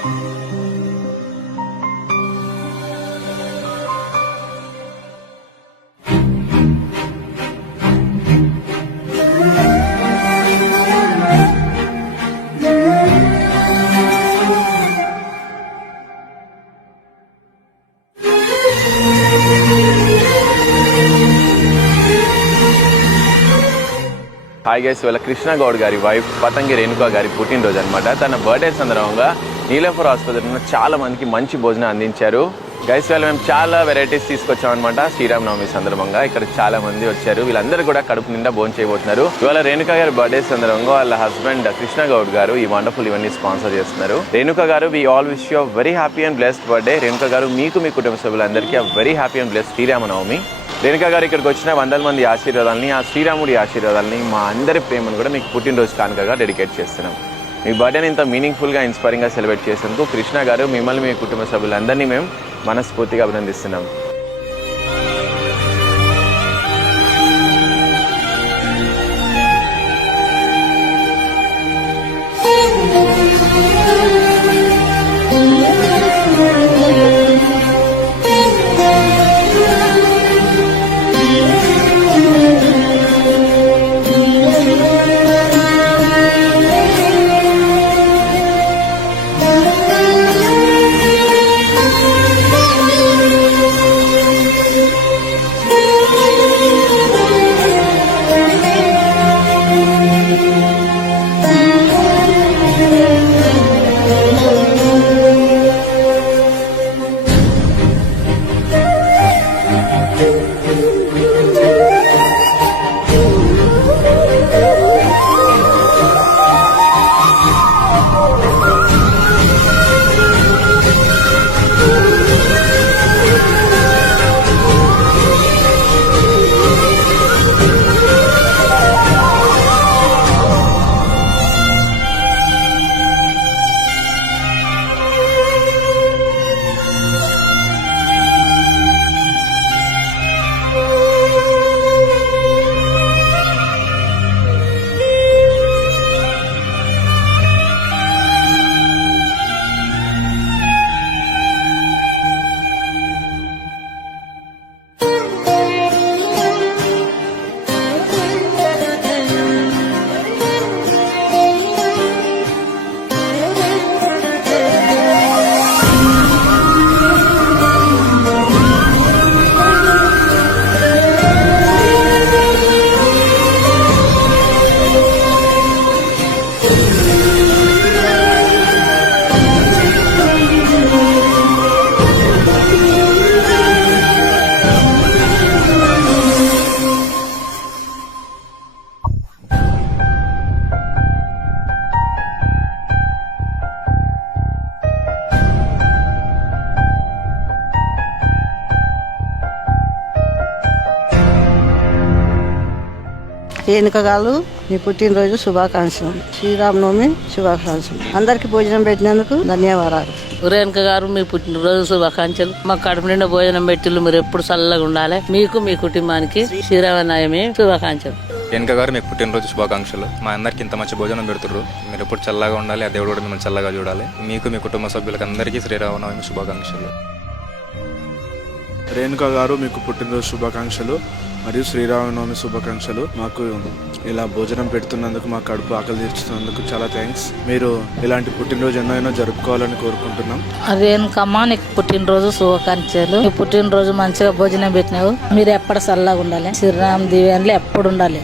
Hi guys, వాళ్ళ కృష్ణ గౌడ్ గారి wife పతంగి Renuka గారి పుట్టినరోజు అనమాట. తన బర్త్డే సందర్భంగా నీలఫర్ ఆసుపత్రిలో చాలా మందికి మంచి భోజనం అందించారు. గైస్ వాళ్ళు మేము చాలా వెరైటీస్ తీసుకొచ్చాం అనమాట. శ్రీరామనవమి సందర్భంగా ఇక్కడ చాలా మంది వచ్చారు. వీళ్ళందరూ కూడా కడుపు నిండా భోజనం చేయబోతున్నారు. ఇవాళ రేణుకా గారి బర్త్డే సందర్భంగా వాళ్ళ హస్బెండ్ కృష్ణ గౌడ్ గారు ఈ వండర్ఫుల్ ఇవన్నీ స్పాన్సర్ చేస్తున్నారు. Renuka garu, we all wish you very happy and blessed birthday. Renuka garu, మీకు మీ కుటుంబ సభ్యులందరికీ very happy and blessed Sri Rama Navami. Renuka garu ఇక్కడికి వచ్చిన 100 మంది ఆశీర్వాదాలని, ఆ శ్రీరాముడి ఆశీర్వాదాలని, మా అందరి ప్రేమను కూడా మీకు పుట్టినరోజు కానుకగా డెడికేట్ చేస్తున్నాం. మీ బర్త్డేని ఇంత మీనింగ్ఫుల్గా, ఇన్స్పైరింగ్గా సెలబ్రేట్ చేసేందుకు కృష్ణ గారు, మిమ్మల్ని, మీ కుటుంబ సభ్యులందరినీ మేము మనస్ఫూర్తిగా అభినందిస్తున్నాం. రేణుక గారు, మీ పుట్టినరోజు శుభాకాంక్షలు. శ్రీరామనవమి శుభాకాంక్షలు. అందరికి భోజనం పెట్టినందుకు ధన్యవాదాలు. రేణుక గారు, మీ పుట్టినరోజు శుభాకాంక్షలు. మాకు కడుపు నిండా భోజనం పెట్టిళ్ళు, మీరు ఎప్పుడు చల్లగా ఉండాలి. మీకు, మీ కుటుంబానికి శ్రీరామనవమి శుభాకాంక్షలు. రేణుక గారు, మీకు పుట్టినరోజు శుభాకాంక్షలు. మా అందరికి ఇంత మంచి భోజనం పెడుతున్నారు. మీరు ఎప్పుడు చల్లగా ఉండాలి, ఆ దేవుడు కూడా మిమ్మల్ని చల్లగా చూడాలి. మీకు, మీ కుటుంబ సభ్యులకు అందరికీ శ్రీరామనవమి శుభాకాంక్షలు. రేణుక గారు, మీకు పుట్టినరోజు శుభాకాంక్షలు మరియు శ్రీరామనవమి శుభాకాంక్షలు. మాకు ఇలా భోజనం పెడుతున్నందుకు, మా కడుపు ఆకలి తీర్చుతున్నందుకు చాలా థ్యాంక్స్. మీరు ఇలాంటి పుట్టినరోజు ఎన్నో జరుపుకోవాలని కోరుకుంటున్నాం. రేణుకమ్మ, నీకు పుట్టినరోజు శుభాకాంక్షలు. నీ పుట్టినరోజు మంచిగా భోజనం పెట్టినావు. మీరు ఎప్పుడు చల్లగా ఉండాలి. శ్రీరామ దీవెనలు ఎప్పుడు ఉండాలి.